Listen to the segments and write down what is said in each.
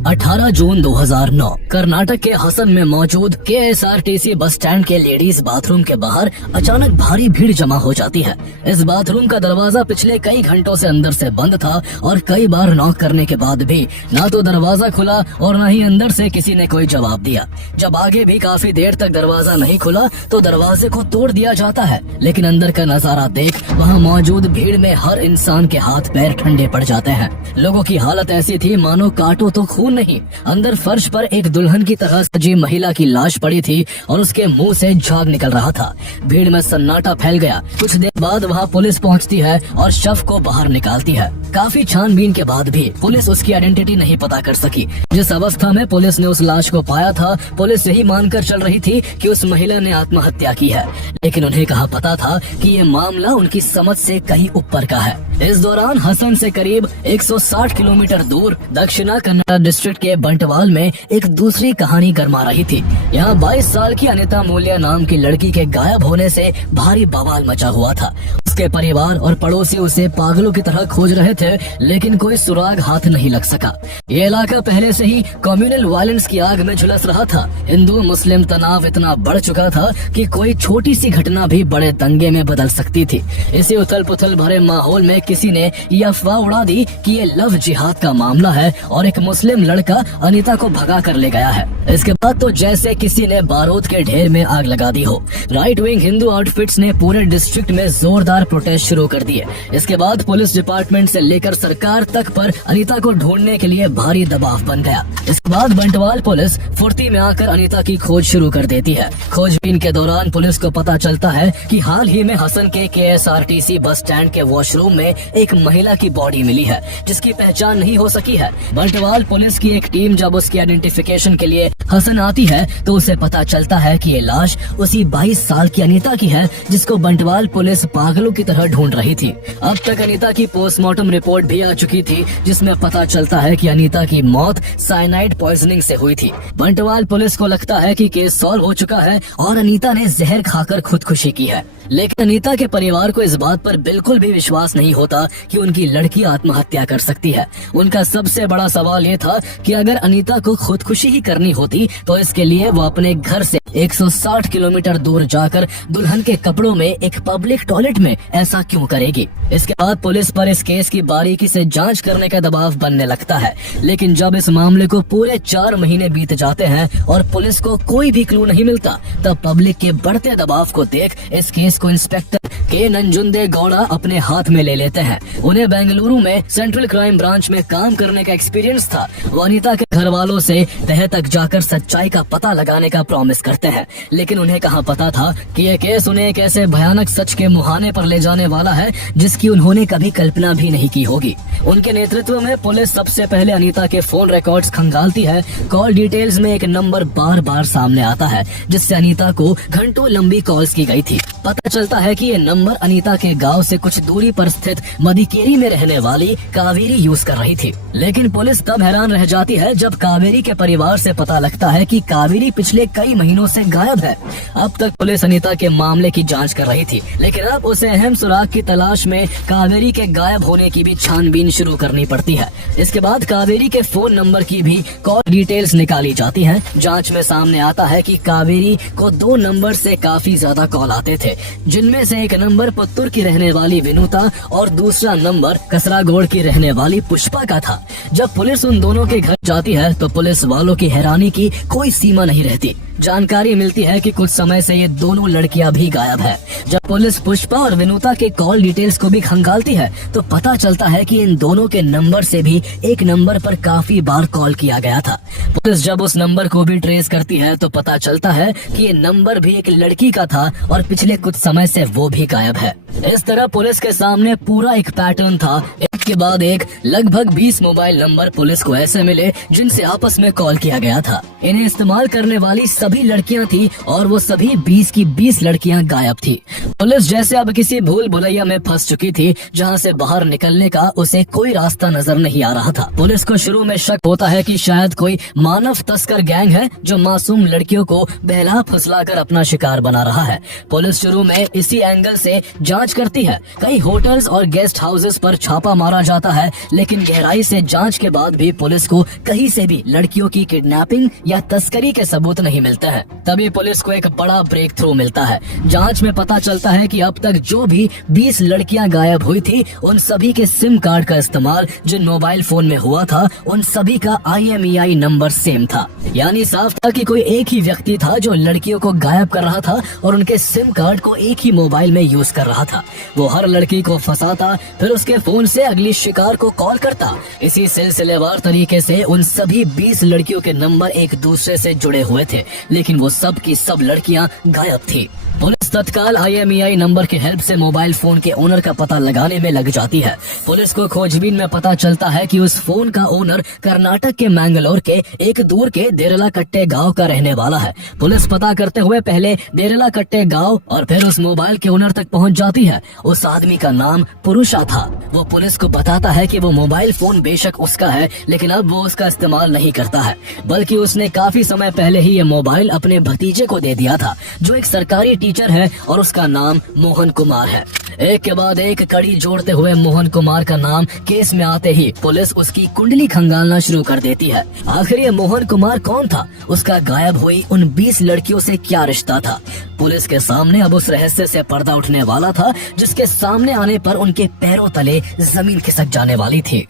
18 जून 2009 कर्नाटक के हसन में मौजूद KSRTC बस स्टैंड के लेडीज बाथरूम के बाहर अचानक भारी भीड़ जमा हो जाती है। इस बाथरूम का दरवाजा पिछले कई घंटों से अंदर से बंद था और कई बार नॉक करने के बाद भी ना तो दरवाजा खुला और न ही अंदर से किसी ने कोई जवाब दिया। जब आगे भी काफी देर तक दरवाजा नहीं खुला तो दरवाजे को तोड़ दिया जाता है, लेकिन अंदर का नजारा देख वहाँ मौजूद भीड़ में हर इंसान के हाथ पैर ठंडे पड़ जाते हैं। लोगों की हालत ऐसी थी मानो काटो तो खून नहीं। अंदर फर्श पर एक दुल्हन की तरह सजी महिला की लाश पड़ी थी और उसके मुंह से झाग निकल रहा था। भीड़ में सन्नाटा फैल गया। कुछ देर बाद वहाँ पुलिस पहुँचती है और शव को बाहर निकालती है। काफी छानबीन के बाद भी पुलिस उसकी आइडेंटिटी नहीं पता कर सकी। जिस अवस्था में पुलिस ने उस लाश को पाया था, पुलिस यही मानकर चल रही थी कि उस महिला ने आत्महत्या की है, लेकिन उन्हें कहाँ पता था कि ये मामला उनकी समझ से कहीं ऊपर का है। इस दौरान हसन से करीब 160 किलोमीटर दूर दक्षिणा कन्नड़ डिस्ट्रिक्ट के बंटवाल में एक दूसरी कहानी गरमा रही थी। यहाँ 22 साल की अनिता मूल्या नाम की लड़की के गायब होने से भारी बवाल मचा हुआ था। उसके परिवार और पड़ोसी उसे पागलों की तरह खोज रहे थे, लेकिन कोई सुराग हाथ नहीं लग सका। ये इलाका पहले से ही कम्युनल वायलेंस की आग में झुलस रहा था। हिंदू मुस्लिम तनाव इतना बढ़ चुका था कि कोई छोटी सी घटना भी बड़े दंगे में बदल सकती थी। इसी उथल पुथल भरे माहौल में किसी ने ये अफवाह उड़ा दी कि ये लव जिहाद का मामला है और एक मुस्लिम लड़का अनीता को भगा कर ले गया है। इसके बाद तो जैसे किसी ने बारूद के ढेर में आग लगा दी हो। राइट विंग हिंदू आउटफिट्स ने पूरे डिस्ट्रिक्ट में जोरदार प्रोटेस्ट शुरू कर दिए। इसके बाद पुलिस डिपार्टमेंट से लेकर सरकार तक पर अनीता को ढूंढने के लिए भारी दबाव बन गया। इसके बाद बंटवाल पुलिस फुर्ती में आकर अनीता की खोज शुरू कर देती है। खोजबीन के दौरान पुलिस को पता चलता है कि हाल ही में हसन के KSRTC बस स्टैंड के वॉशरूम में एक महिला की बॉडी मिली है, जिसकी पहचान नहीं हो सकी है। बंटवाल पुलिस की एक टीम जब उसकी आइडेंटिफिकेशन के लिए हसन आती है तो उसे पता चलता है कि ये लाश उसी 22 साल की अनीता की है, जिसको बंटवाल पुलिस पागलों की तरह ढूंढ रही थी। अब तक अनीता की पोस्टमार्टम रिपोर्ट भी आ चुकी थी, जिसमें पता चलता है कि अनीता की मौत साइनाइड पॉइजनिंग से हुई थी। बंटवाल पुलिस को लगता है कि केस सॉल्व हो चुका है और अनीता ने जहर खाकर खुदकुशी की है, लेकिन अनीता के परिवार को इस बात पर बिल्कुल भी विश्वास नहीं होता कि उनकी लड़की आत्महत्या कर सकती है। उनका सबसे बड़ा सवाल ये था कि अगर अनीता को खुदकुशी ही करनी होती तो इसके लिए वो अपने घर से 160 किलोमीटर दूर जाकर दुल्हन के कपड़ों में एक पब्लिक टॉयलेट में ऐसा क्यों करेगी। इसके बाद पुलिस पर इस केस की बारीकी से जांच करने का दबाव बनने लगता है, लेकिन जब इस मामले को पूरे 4 महीने बीत जाते हैं और पुलिस को कोई भी क्लू नहीं मिलता, तब पब्लिक के बढ़ते दबाव को देख इस केस को इंस्पेक्टर के नंजुंदे गौड़ा अपने हाथ में ले लेते हैं। उन्हें बेंगलुरु में सेंट्रल क्राइम ब्रांच में काम करने का एक्सपीरियंस था। वो अनीता के घर वालों से तह तक जाकर सच्चाई का पता लगाने का प्रॉमिस करते हैं, लेकिन उन्हें कहाँ पता था कि ये केस उन्हें एक ऐसे भयानक सच के मुहाने पर ले जाने वाला है जिसकी उन्होंने कभी कल्पना भी नहीं की होगी। उनके नेतृत्व में पुलिस सबसे पहले अनीता के फोन रिकॉर्ड्स खंगालती है। कॉल डिटेल्स में एक नंबर बार बार सामने आता है, जिससे अनीता को घंटों लंबी कॉल्स की गई थी। पता चलता है कि ये नंबर अनीता के गांव से कुछ दूरी पर स्थित मदिकेरी में रहने वाली कावेरी यूज कर रही थी। लेकिन पुलिस तब हैरान रह जाती है जब कावेरी के परिवार से पता लगता है कि कावेरी पिछले कई महीनों से गायब है। अब तक पुलिस अनीता के मामले की जांच कर रही थी, लेकिन अब उसे अहम सुराग की तलाश में कावेरी के गायब होने की भी छानबीन शुरू करनी पड़ती है। इसके बाद कावेरी के फोन नंबर की भी कॉल डिटेल्स निकाली जाती हैं। जांच में सामने आता है कि कावेरी को 2 नंबर से काफी ज्यादा कॉल आते थे, जिनमें से एक नंबर पुत्तूर की रहने वाली विनुता और दूसरा नंबर कसरागोड़ की रहने वाली पुष्पा का था। जब पुलिस उन दोनों के घर जाती है तो पुलिस वालों की हैरानी की कोई सीमा नहीं रहती। जानकारी मिलती है कि कुछ समय से ये दोनों लड़कियां भी गायब है। जब पुलिस पुष्पा और विनुता के कॉल डिटेल्स को भी खंगालती है तो पता चलता है कि इन दोनों के नंबर से भी एक नंबर पर काफी बार कॉल किया गया था। पुलिस जब उस नंबर को भी ट्रेस करती है तो पता चलता है कि ये नंबर भी एक लड़की का था और पिछले कुछ समय से वो भी गायब है। इस तरह पुलिस के सामने पूरा एक पैटर्न था। एक के बाद एक लगभग 20 मोबाइल नंबर पुलिस को ऐसे मिले जिनसे आपस में कॉल किया गया था। इन्हें इस्तेमाल करने वाली सभी लड़कियां थी और वो सभी 20 की 20 लड़कियां गायब थी। पुलिस जैसे अब किसी भूल भुलैया में फंस चुकी थी जहां से बाहर निकलने का उसे कोई रास्ता नजर नहीं आ रहा था। पुलिस को शुरू में शक होता है कि शायद कोई मानव तस्कर गैंग है जो मासूम लड़कियों को बहला फुसला कर अपना शिकार बना रहा है। पुलिस शुरू में इसी एंगल से जांच करती है। कई होटल्स और गेस्ट हाउसेस पर छापा मारा जाता है, लेकिन गहराई से जांच के बाद भी पुलिस को कहीं से भी लड़कियों की किडनैपिंग या तस्करी के सबूत नहीं मिलते हैं। तभी पुलिस को एक बड़ा ब्रेक थ्रू मिलता है। जांच में पता चलता है कि अब तक जो भी 20 लड़कियां गायब हुई थी, उन सभी के सिम कार्ड का इस्तेमाल जिन मोबाइल फोन में हुआ था, उन सभी का IMEI नंबर सेम था। यानी साफ था कि कोई एक ही व्यक्ति था जो लड़कियों को गायब कर रहा था और उनके सिम कार्ड को एक ही मोबाइल में यूज कर रहा था। वो हर लड़की को फंसाता, फिर उसके फोन से अगली शिकार को कॉल करता। इसी सिलसिलेवार तरीके से उन सभी 20 लड़कियों के नंबर एक दूसरे से जुड़े हुए थे, लेकिन वो सब की सब लड़कियां गायब थी। पुलिस तत्काल IMEI नंबर की हेल्प से मोबाइल फोन के ओनर का पता लगाने में लग जाती है। पुलिस को खोजबीन में पता चलता है कि उस फोन का ओनर कर्नाटक के मैंगलोर के एक दूर के देरलाकट्टे गांव का रहने वाला है। पुलिस पता करते हुए पहले देरलाकट्टे गांव और फिर उस मोबाइल के ओनर तक पहुंच जाती है। उस आदमी का नाम पुरुषा था। वो पुलिस को बताता है कि वो मोबाइल फोन बेशक उसका है, लेकिन अब वो उसका इस्तेमाल नहीं करता है, बल्कि उसने काफी समय पहले ही ये मोबाइल अपने भतीजे को दे दिया था, जो एक सरकारी टीचर है और उसका नाम मोहन कुमार है। एक के बाद एक कड़ी जोड़ते हुए मोहन कुमार का नाम केस में आते ही पुलिस उसकी कुंडली खंगालना शुरू कर देती है। आखिर ये मोहन कुमार कौन था? उसका गायब हुई उन 20 लड़कियों से क्या रिश्ता था? पुलिस के सामने अब उस रहस्य से पर्दा उठने वाला था, जिसके सामने आने पर उनके पैरों तले जमीन खिसक जाने वाली थी।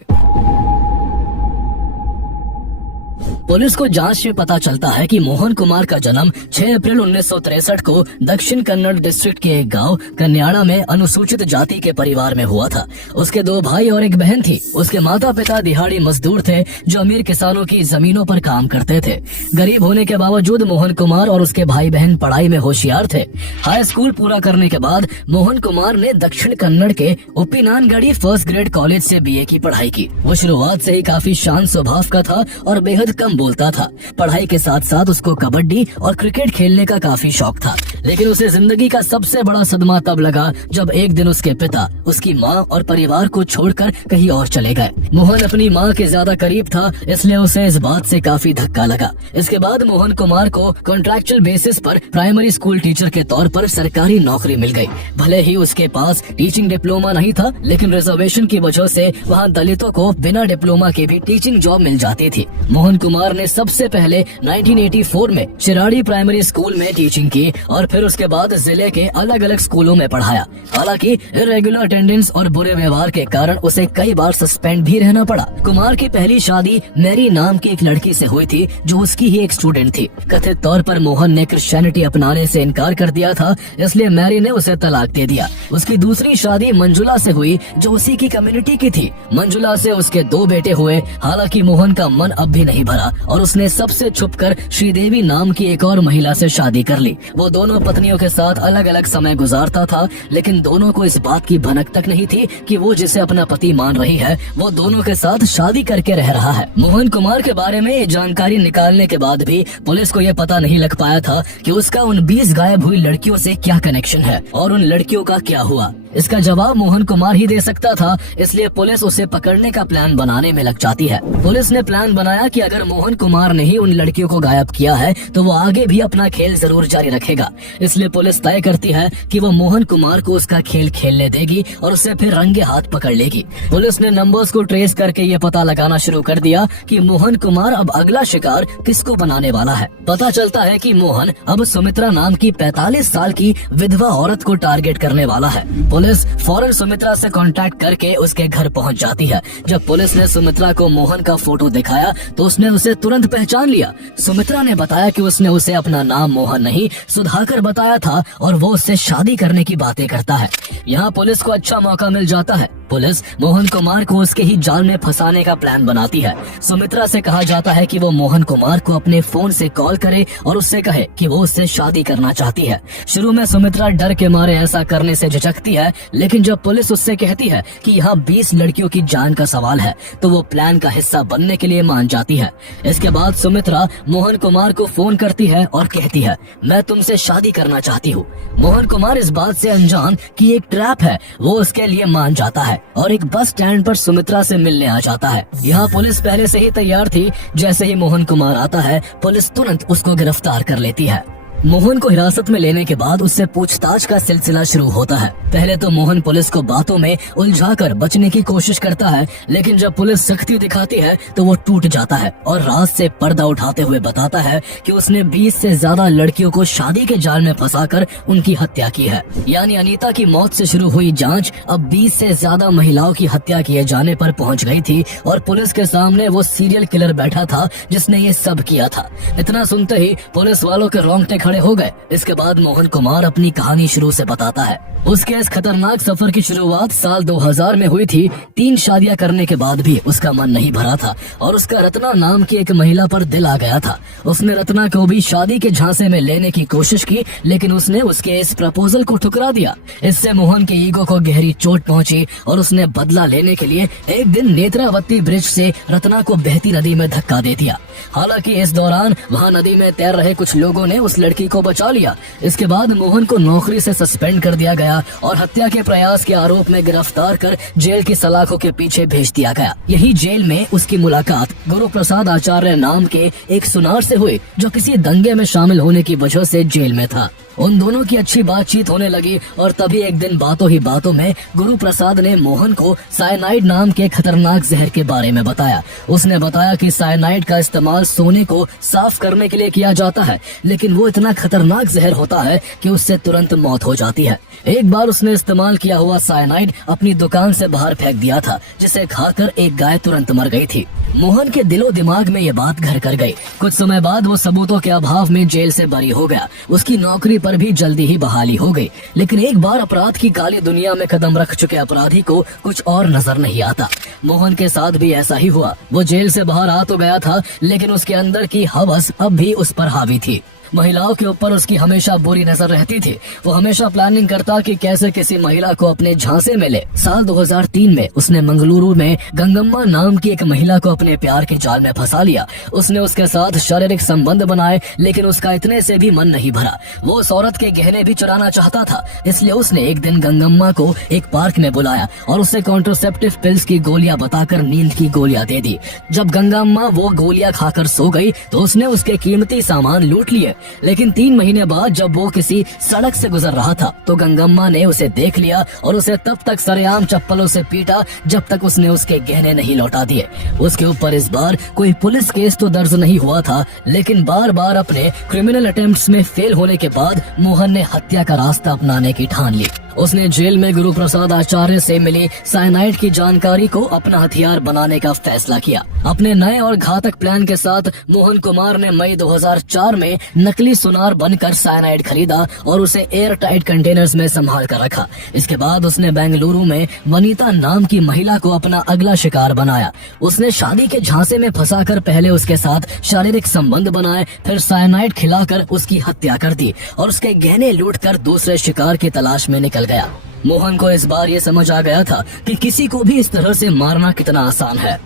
पुलिस को जांच में पता चलता है कि मोहन कुमार का जन्म 6 अप्रैल 1963 को दक्षिण कन्नड़ डिस्ट्रिक्ट के एक गांव कन्याड़ा में अनुसूचित जाति के परिवार में हुआ था। उसके 2 भाई और एक बहन थी। उसके माता पिता दिहाड़ी मजदूर थे जो अमीर किसानों की जमीनों पर काम करते थे। गरीब होने के बावजूद मोहन कुमार और उसके भाई बहन पढ़ाई में होशियार थे। हाई स्कूल पूरा करने के बाद मोहन कुमार ने दक्षिण कन्नड़ के उप्पिनानगढ़ी फर्स्ट ग्रेड कॉलेज से BA की पढ़ाई की। वो शुरुआत से ही काफी शांत स्वभाव का था और बेहद कम बोलता था। पढ़ाई के साथ साथ उसको कबड्डी और क्रिकेट खेलने का काफी शौक था, लेकिन उसे जिंदगी का सबसे बड़ा सदमा तब लगा जब एक दिन उसके पिता उसकी माँ और परिवार को छोड़कर कहीं और चले गए। मोहन अपनी माँ के ज्यादा करीब था, इसलिए उसे इस बात से काफी धक्का लगा। इसके बाद मोहन कुमार को कॉन्ट्रैक्चुअल बेसिस पर प्राइमरी स्कूल टीचर के तौर पर सरकारी नौकरी मिल गई। भले ही उसके पास टीचिंग डिप्लोमा नहीं था, लेकिन रिजर्वेशन की वजह से वहाँ दलितों को बिना डिप्लोमा के भी टीचिंग जॉब मिल जाती थी। मोहन कुमार ने सबसे पहले 1984 में शिराड़ी प्राइमरी स्कूल में टीचिंग की और फिर उसके बाद जिले के अलग अलग स्कूलों में पढ़ाया। हालांकि इरेगुलर अटेंडेंस और बुरे व्यवहार के कारण उसे कई बार सस्पेंड भी रहना पड़ा। कुमार की पहली शादी मैरी नाम की एक लड़की से हुई थी जो उसकी ही एक स्टूडेंट थी। कथित तौर पर मोहन ने क्रिश्चियनिटी अपनाने से इनकार कर दिया था, इसलिए मैरी ने उसे तलाक दे दिया। उसकी दूसरी शादी मंजुला से हुई जो उसी की कम्युनिटी की थी। मंजुला से उसके 2 बेटे हुए। हालांकि मोहन का मन अब भी नहीं भरा और उसने सबसे छुपकर श्रीदेवी नाम की एक और महिला से शादी कर ली। वो दोनों पत्नियों के साथ अलग अलग समय गुजारता था, लेकिन दोनों को इस बात की भनक तक नहीं थी कि वो जिसे अपना पति मान रही है वो दोनों के साथ शादी करके रह रहा है। मोहन कुमार के बारे में ये जानकारी निकालने के बाद भी पुलिस को ये पता नहीं लग पाया था कि उसका उन 20 गायब हुई लड़कियों से क्या कनेक्शन है और उन लड़कियों का क्या हुआ। इसका जवाब मोहन कुमार ही दे सकता था, इसलिए पुलिस उसे पकड़ने का प्लान बनाने में लग जाती है। पुलिस ने प्लान बनाया कि अगर मोहन कुमार ने ही उन लड़कियों को गायब किया है तो वो आगे भी अपना खेल जरूर जारी रखेगा। इसलिए पुलिस तय करती है कि वो मोहन कुमार को उसका खेल खेलने देगी और उसे फिर रंगे हाथ पकड़ लेगी। पुलिस ने नंबर्स को ट्रेस करके ये पता लगाना शुरू कर दिया कि मोहन कुमार अब अगला शिकार किसको बनाने वाला है। पता चलता है कि मोहन अब सुमित्रा नाम की 45 साल की विधवा औरत को टारगेट करने वाला है। पुलिस फौरन सुमित्रा से कांटेक्ट करके उसके घर पहुंच जाती है। जब पुलिस ने सुमित्रा को मोहन का फोटो दिखाया तो उसने उसे तुरंत पहचान लिया। सुमित्रा ने बताया कि उसने उसे अपना नाम मोहन नहीं सुधाकर बताया था और वो उससे शादी करने की बातें करता है। यहाँ पुलिस को अच्छा मौका मिल जाता है। पुलिस मोहन कुमार को उसके ही जाल में फंसाने का प्लान बनाती है। सुमित्रा से कहा जाता है कि वो मोहन कुमार को अपने फोन से कॉल करे और उससे कहे कि वो उससे शादी करना चाहती है। शुरू में सुमित्रा डर के मारे ऐसा करने से झिझकती है, लेकिन जब पुलिस उससे कहती है कि यहाँ 20 लड़कियों की जान का सवाल है तो वो प्लान का हिस्सा बनने के लिए मान जाती है। इसके बाद सुमित्रा मोहन कुमार को फोन करती है और कहती है, मैं तुमसे शादी करना चाहती हूँ। मोहन कुमार इस बात से अनजान कि एक ट्रैप है, वो उसके लिए मान जाता है और एक बस स्टैंड पर सुमित्रा से मिलने आ जाता है। यहाँ पुलिस पहले से ही तैयार थी। जैसे ही मोहन कुमार आता है, पुलिस तुरंत उसको गिरफ्तार कर लेती है। मोहन को हिरासत में लेने के बाद उससे पूछताछ का सिलसिला शुरू होता है। पहले तो मोहन पुलिस को बातों में उलझाकर बचने की कोशिश करता है, लेकिन जब पुलिस सख्ती दिखाती है तो वो टूट जाता है और राज से पर्दा उठाते हुए बताता है कि उसने 20 से ज्यादा लड़कियों को शादी के जाल में फंसाकर उनकी हत्या की है। यानी अनीता की मौत से शुरू हुई जांच अब 20 से ज्यादा महिलाओं की हत्या किए जाने पर पहुंच गई थी और पुलिस के सामने वो सीरियल किलर बैठा था जिसने ये सब किया था। इतना सुनते ही पुलिस वालों के रोंगटे खड़े हो गए। इसके बाद मोहन कुमार अपनी कहानी शुरू से बताता है। उसके इस खतरनाक सफर की शुरुआत साल 2000 में हुई थी। 3 शादियां करने के बाद भी उसका मन नहीं भरा था और उसका रत्ना नाम की एक महिला पर दिल आ गया था। उसने रत्ना को भी शादी के झांसे में लेने की कोशिश की, लेकिन उसने उसके इस प्रपोजल को ठुकरा दिया। इससे मोहन के ईगो को गहरी चोट पहुंची और उसने बदला लेने के लिए एक दिन नेत्रावती ब्रिज से रत्ना को बहती नदी में धक्का दे दिया। हालांकि इस दौरान वहां नदी में तैर रहे कुछ लोगों ने उस लड़की को बचा लिया। इसके बाद मोहन को नौकरी से सस्पेंड कर दिया गया और हत्या के प्रयास के आरोप में गिरफ्तार कर जेल की सलाखों के पीछे भेज दिया गया। यही जेल में उसकी मुलाकात गुरु प्रसाद आचार्य नाम के एक सुनार से हुई, जो किसी दंगे में शामिल होने की वजह से जेल में था। उन दोनों की अच्छी बातचीत होने लगी और तभी एक दिन बातों ही बातों में गुरु प्रसाद ने मोहन को साइनाइड नाम के खतरनाक जहर के बारे में बताया। उसने बताया कि साइनाइड का इस्तेमाल सोने को साफ करने के लिए किया जाता है, लेकिन वो इतना खतरनाक जहर होता है कि उससे तुरंत मौत हो जाती है। एक बार उसने इस्तेमाल किया हुआ साइनाइड अपनी दुकान से बाहर फेंक दिया था, जिसे खाकर एक गाय तुरंत मर गई थी। मोहन के दिलो दिमाग में ये बात घर कर गई। कुछ समय बाद वो सबूतों के अभाव में जेल से बरी हो गया। उसकी नौकरी पर भी जल्दी ही बहाली हो गई। लेकिन एक बार अपराध की काली दुनिया में कदम रख चुके अपराधी को कुछ और नजर नहीं आता। मोहन के साथ भी ऐसा ही हुआ। वो जेल से बाहर आ तो गया था, लेकिन उसके अंदर की हवस अब भी उस पर हावी थी। महिलाओं के ऊपर उसकी हमेशा बुरी नजर रहती थी। वो हमेशा प्लानिंग करता कि कैसे किसी महिला को अपने झांसे में ले। साल 2003 में उसने मंगलुरु में गंगम्मा नाम की एक महिला को अपने प्यार के जाल में फंसा लिया। उसने उसके साथ शारीरिक संबंध बनाए, लेकिन उसका इतने से भी मन नहीं भरा। वो उस औरत के गहने भी चुराना चाहता था, इसलिए उसने एक दिन गंगम्मा को एक पार्क में बुलाया और उसे कॉन्ट्रासेप्टिव पिल्स की गोलियां बताकर नींद की गोलियां दे दी। जब गंगम्मा वो गोलियां खाकर सो गई तो उसने उसके कीमती सामान लूट लिए। लेकिन 3 महीने बाद जब वो किसी सड़क से गुजर रहा था तो गंगम्मा ने उसे देख लिया और उसे तब तक सरेआम चप्पलों से पीटा जब तक उसने उसके गहने नहीं लौटा दिए। उसके ऊपर इस बार कोई पुलिस केस तो दर्ज नहीं हुआ था, लेकिन बार बार अपने क्रिमिनल अटेम्प्ट्स में फेल होने के बाद मोहन ने हत्या का रास्ता अपनाने की ठान ली। उसने जेल में गुरु प्रसाद आचार्य से मिली साइनाइड की जानकारी को अपना हथियार बनाने का फैसला किया। अपने नए और घातक प्लान के साथ मोहन कुमार ने मई 2004 में नकली सुनार बनकर साइनाइड खरीदा और उसे एयर टाइट कंटेनर्स में संभाल कर रखा। इसके बाद उसने बेंगलुरु में वनीता नाम की महिला को अपना अगला शिकार बनाया। उसने शादी के झांसे में फंसाकर पहले उसके साथ शारीरिक संबंध बनाए, फिर साइनाइड खिलाकर उसकी हत्या कर दी और उसके गहने लूटकर दूसरे शिकार की तलाश में निकल गया। मोहन को इस बार ये समझ आ गया था कि किसी को भी इस तरह से मारना कितना आसान है।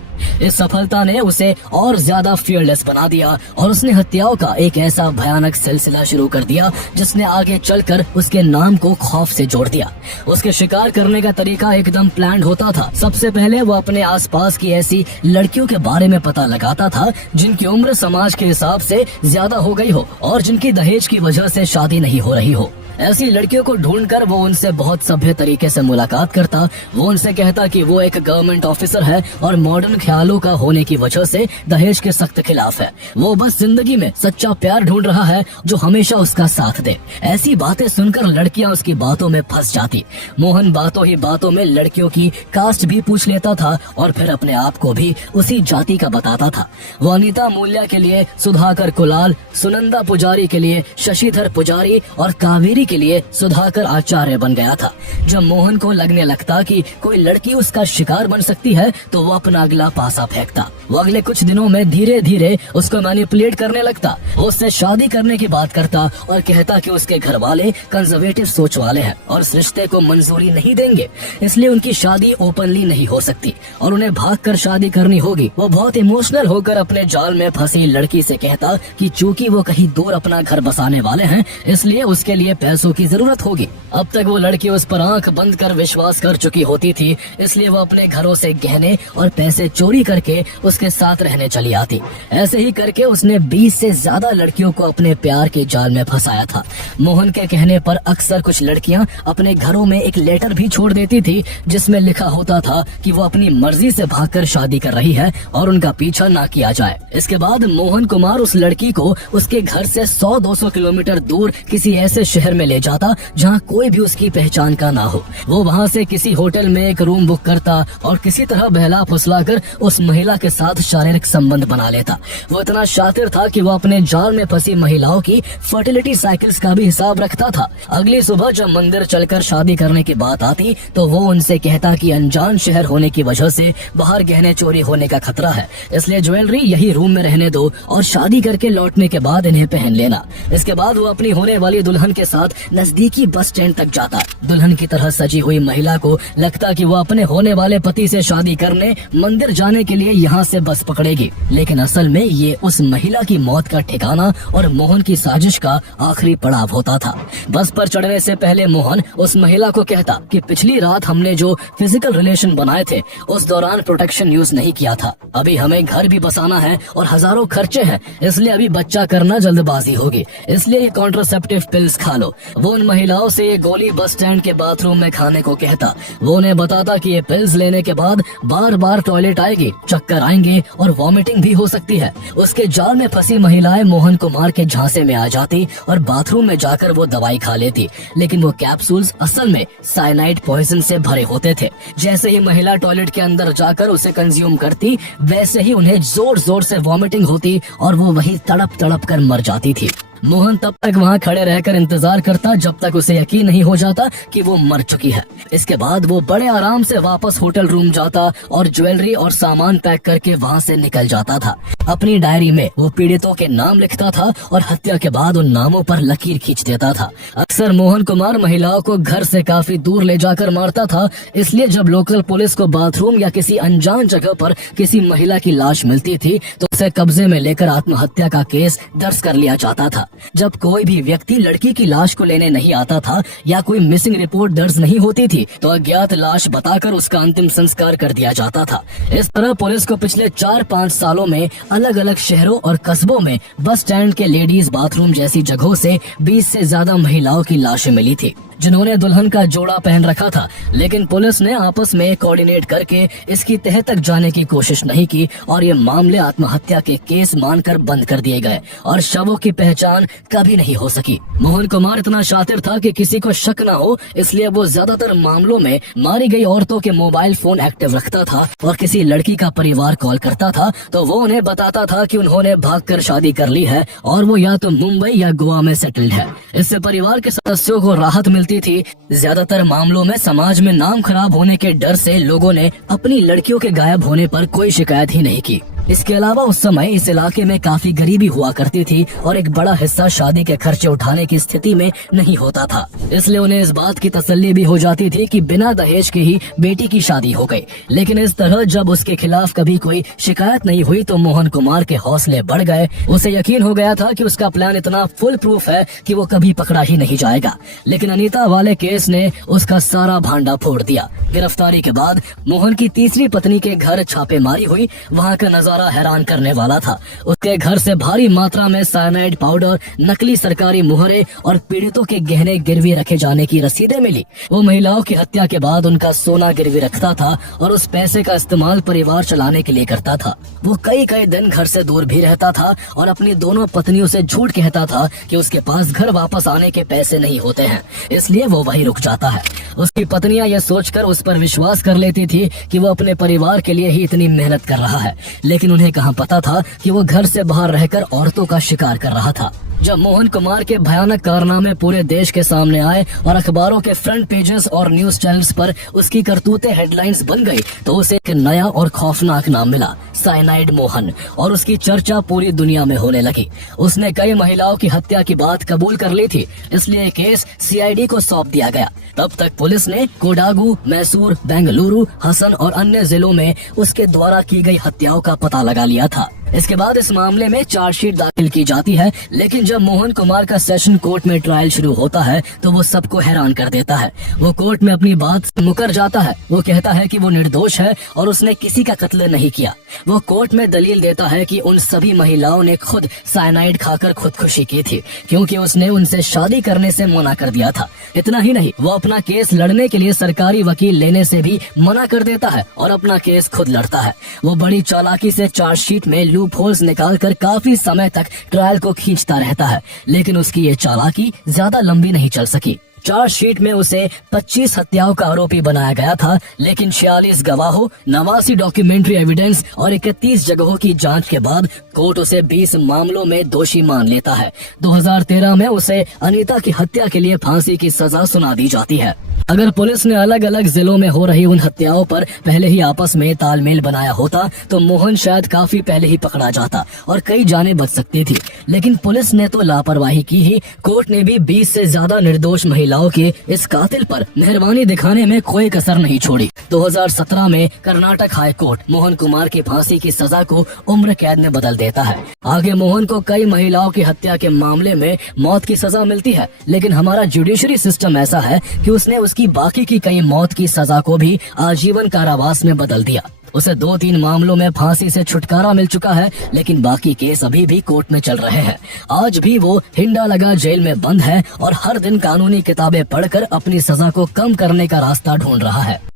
इस सफलता ने उसे और ज्यादा फियरलेस बना दिया और उसने हत्याओं का एक ऐसा भयानक सिलसिला शुरू कर दिया जिसने आगे चलकर उसके नाम को खौफ से जोड़ दिया। उसके शिकार करने का तरीका एकदम प्लान्ड होता था। सबसे पहले वो अपने आसपास की ऐसी लड़कियों के बारे में पता लगाता था जिनकी उम्र समाज के हिसाब से ज्यादा हो गई हो और जिनकी दहेज की वजह से शादी नहीं हो रही हो। ऐसी लड़कियों को ढूंढकर वो उनसे बहुत सभ्य तरीके से मुलाकात करता। वो उनसे कहता कि वो एक गवर्नमेंट ऑफिसर है और मॉडर्न ख्यालों का होने की वजह से दहेज के सख्त खिलाफ है। वो बस जिंदगी में सच्चा प्यार ढूंढ रहा है जो हमेशा उसका साथ दे। ऐसी बातें सुनकर लड़कियां उसकी बातों में फंस जाती। मोहन बातों ही बातों में लड़कियों की कास्ट भी पूछ लेता था और फिर अपने आप को भी उसी जाति का बताता था। वो अनीता मूल्या के लिए सुधाकर कुलाल, सुनंदा पुजारी के लिए शशिधर पुजारी और कावेरी के लिए सुधाकर आचार्य बन गया था। जब मोहन को लगने लगता कि कोई लड़की उसका शिकार बन सकती है तो वो अपना अगला पासा फेंकता। वो अगले कुछ दिनों में धीरे धीरे उसको मैनिपुलेट करने लगता। वो उससे शादी करने की बात करता और कहता कि उसके घर वाले कंजर्वेटिव सोच वाले हैं और इस रिश्ते को मंजूरी नहीं देंगे, इसलिए उनकी शादी ओपनली नहीं हो सकती और उन्हें भागकर शादी करनी होगी। वो बहुत इमोशनल होकर अपने जाल में फंसी लड़की से कहता कि चूंकि वो कहीं दूर अपना घर बसाने वाले हैं इसलिए उसके लिए पैसों की जरूरत होगी। अब तक वो लड़की उस पर आंख बंद कर विश्वास कर चुकी होती थी, इसलिए वो अपने घरों से गहने और पैसे चोरी करके उसके साथ रहने चली आती। ऐसे ही करके उसने 20 से ज्यादा लड़कियों को अपने प्यार के जाल में फंसाया था। मोहन के कहने पर अक्सर कुछ लड़कियां अपने घरों में एक लेटर भी छोड़ देती थी जिसमें लिखा होता था कि वो अपनी मर्जी से भागकर शादी कर रही है और उनका पीछा ना किया जाए। इसके बाद मोहन कुमार उस लड़की को उसके घर से 100-200 किलोमीटर दूर किसी ऐसे शहर में ले जाता जहाँ कोई भी उसकी पहचान का ना हो। वो वहाँ से किसी होटल में एक रूम बुक करता और किसी तरह बहला फुसला कर उस महिला के साथ शारीरिक संबंध बना लेता। वो इतना शातिर था कि वो अपने जाल में फंसी महिलाओं की फर्टिलिटी साइकिल्स का भी हिसाब रखता था। अगली सुबह जब मंदिर चलकर शादी करने की बात आती तो वो उनसे कहता कि अनजान शहर होने की वजह से बाहर गहने चोरी होने का खतरा है, इसलिए ज्वेलरी यही रूम में रहने दो और शादी करके लौटने के बाद इन्हें पहन लेना। इसके बाद वो अपनी होने वाली दुल्हन के साथ नजदीकी बस स्टैंड तक जाता। दुल्हन की तरह सजी हुई महिला को लगता कि वो अपने होने वाले पति से शादी करने मंदिर जाने के लिए यहाँ से बस पकड़ेगी, लेकिन असल में ये उस महिला की मौत का ठिकाना और मोहन की साजिश का आखिरी पड़ाव होता था। बस पर चढ़ने से पहले मोहन उस महिला को कहता कि पिछली रात हमने जो फिजिकल रिलेशन बनाए थे उस दौरान प्रोटेक्शन यूज नहीं किया था। अभी हमें घर भी बसाना है और हजारों खर्चे हैं, इसलिए अभी बच्चा करना जल्दबाजी होगी, इसलिए ये कॉन्ट्रासेप्टिव पिल्स खा लो। वो उन महिलाओं से ये गोली बस स्टैंड के बाथरूम में खाने को कहता। वो उन्हें बताता कि ये पिल्स लेने के बाद बार बार टॉयलेट आएगी, चक्कर आएंगे और वॉमिटिंग भी हो सकती है। उसके जाल में फंसी महिलाएं मोहन कुमार के झांसे में आ जाती और बाथरूम में जाकर वो दवाई खा लेती, लेकिन वो कैप्सूल्स असल में साइनाइड पॉइजन से भरे होते थे। जैसे ही महिला टॉयलेट के अंदर जाकर उसे कंज्यूम करती वैसे ही उन्हें जोर जोर से वॉमिटिंग होती और वो वही तड़प तड़प कर मर जाती थी। मोहन तब तक वहाँ खड़े रहकर इंतजार करता जब तक उसे यकीन नहीं हो जाता कि वो मर चुकी है। इसके बाद वो बड़े आराम से वापस होटल रूम जाता और ज्वेलरी और सामान पैक करके वहाँ से निकल जाता था। अपनी डायरी में वो पीड़ितों के नाम लिखता था और हत्या के बाद उन नामों पर लकीर खींच देता था। अक्सर मोहन कुमार महिलाओं को घर से काफी दूर ले जाकर मारता था, इसलिए जब लोकल पुलिस को बाथरूम या किसी अनजान जगह पर किसी महिला की लाश मिलती थी तो उसे कब्जे में लेकर आत्महत्या का केस दर्ज कर लिया जाता था। जब कोई भी व्यक्ति लड़की की लाश को लेने नहीं आता था या कोई मिसिंग रिपोर्ट दर्ज नहीं होती थी तो अज्ञात लाश बताकर उसका अंतिम संस्कार कर दिया जाता था। इस तरह पुलिस को पिछले 4-5 सालों में अलग अलग शहरों और कस्बों में बस स्टैंड के लेडीज बाथरूम जैसी जगहों से 20 से ज्यादा महिलाओं की लाशें मिली थी जिन्होंने दुल्हन का जोड़ा पहन रखा था, लेकिन पुलिस ने आपस में कोऑर्डिनेट करके इसकी तह तक जाने की कोशिश नहीं की और ये मामले आत्महत्या के केस मानकर बंद कर दिए गए और शवों की पहचान कभी नहीं हो सकी। मोहन कुमार इतना शातिर था कि किसी को शक न हो, इसलिए वो ज्यादातर मामलों में मारी गई औरतों के मोबाइल फोन एक्टिव रखता था और किसी लड़की का परिवार कॉल करता था तो वो उन्हें बताता था कि उन्होंने भागकर शादी कर ली है और वो या तो मुंबई या गोवा में सेटल्ड है। इससे परिवार के सदस्यों को राहत मिलती थी। ज्यादातर मामलों में समाज में नाम खराब होने के डर से लोगों ने अपनी लड़कियों के गायब होने पर कोई शिकायत ही नहीं की। इसके अलावा उस समय इस इलाके में काफी गरीबी हुआ करती थी और एक बड़ा हिस्सा शादी के खर्चे उठाने की स्थिति में नहीं होता था, इसलिए उन्हें इस बात की तसल्ली भी हो जाती थी कि बिना दहेज के ही बेटी की शादी हो गई। लेकिन इस तरह जब उसके खिलाफ कभी कोई शिकायत नहीं हुई तो मोहन कुमार के हौसले बढ़ गए। उसे यकीन हो गया था कि उसका प्लान इतना फुल प्रूफ है कि वो कभी पकड़ा ही नहीं जाएगा। लेकिन अनीता वाले केस ने उसका सारा भांडा फोड़ दिया। गिरफ्तारी के बाद मोहन की तीसरी पत्नी के घर छापेमारी हुई। वहाँ का नजारा नजारा हैरान करने वाला था। उसके घर से भारी मात्रा में साइनाइड पाउडर, नकली सरकारी मुहरे और पीड़ितों के गहने गिरवी रखे जाने की रसीदें मिली। वो महिलाओं की हत्या के बाद उनका सोना गिरवी रखता था और उस पैसे का इस्तेमाल परिवार चलाने के लिए करता था। वो कई कई दिन घर से दूर भी रहता था और अपनी दोनों पत्नियों से झूठ कहता था कि उसके पास घर वापस आने के पैसे नहीं होते हैं, इसलिए वो वहीं रुक जाता है। उसकी पत्नियां यह सोचकर उस पर विश्वास कर लेती थी कि वो अपने परिवार के लिए ही इतनी मेहनत कर रहा है, लेकिन उन्हें कहाँ पता था कि वो घर से बाहर रहकर औरतों का शिकार कर रहा था। जब मोहन कुमार के भयानक कारनामे पूरे देश के सामने आए और अखबारों के फ्रंट पेजेस और न्यूज चैनल्स पर उसकी करतूतें हेडलाइंस बन गई, तो उसे एक नया और खौफनाक नाम मिला, साइनाइड मोहन, और उसकी चर्चा पूरी दुनिया में होने लगी। उसने कई महिलाओं की हत्या की बात कबूल कर ली थी, इसलिए केस सीआईडी को सौंप दिया गया। तब तक पुलिस ने कोडागू, मैसूर, बेंगलुरु, हसन और अन्य जिलों में उसके द्वारा की गई हत्याओं का पता लगा लिया था। इसके बाद इस मामले में चार्जशीट दाखिल की जाती है, लेकिन जब मोहन कुमार का सेशन कोर्ट में ट्रायल शुरू होता है तो वो सबको हैरान कर देता है। वो कोर्ट में अपनी बात से मुकर जाता है। वो कहता है कि वो निर्दोष है और उसने किसी का कत्ल नहीं किया। वो कोर्ट में दलील देता है कि उन सभी महिलाओं ने खुद साइनाइड खाकर खुदकुशी की थी, क्योंकि उसने उनसे शादी करने से मना कर दिया था। इतना ही नहीं, वो अपना केस लड़ने के लिए सरकारी वकील लेने से भी मना कर देता है और अपना केस खुद लड़ता है। वो बड़ी चालाकी से चार्जशीट में लूप होल्स निकालकर काफी समय तक ट्रायल को खींचता रहता है, लेकिन उसकी ये चालाकी ज्यादा लंबी नहीं चल सकी। चार्जशीट में उसे 25 हत्याओं का आरोपी बनाया गया था, लेकिन 46 गवाहों, 89 डॉक्यूमेंट्री एविडेंस और 31 जगहों की जांच के बाद कोर्ट उसे 20 मामलों में दोषी मान लेता है। 2013 में उसे अनीता की हत्या के लिए फांसी की सजा सुना दी जाती है। अगर पुलिस ने अलग अलग जिलों में हो रही उन हत्याओं पर पहले ही आपस में तालमेल बनाया होता तो मोहन शायद काफी पहले ही पकड़ा जाता और कई जानें बच सकती थी, लेकिन पुलिस ने तो लापरवाही की ही। कोर्ट ने भी 20 से ज्यादा निर्दोष महिलाओं के इस कातिल पर मेहरबानी दिखाने में कोई कसर नहीं छोड़ी। 2017 में कर्नाटक हाई कोर्ट मोहन कुमार की फांसी की सजा को उम्र कैद में बदल देता है। आगे मोहन को कई महिलाओं की हत्या के मामले में मौत की सजा मिलती है, लेकिन हमारा जुडिशरी सिस्टम ऐसा है कि उसने उसकी बाकी की कई मौत की सजा को भी आजीवन कारावास में बदल दिया। उसे 2-3 मामलों में फांसी से छुटकारा मिल चुका है, लेकिन बाकी केस अभी भी कोर्ट में चल रहे हैं। आज भी वो हिंडा लगा जेल में बंद है और हर दिन कानूनी किताबें पढ़कर अपनी सजा को कम करने का रास्ता ढूंढ रहा है।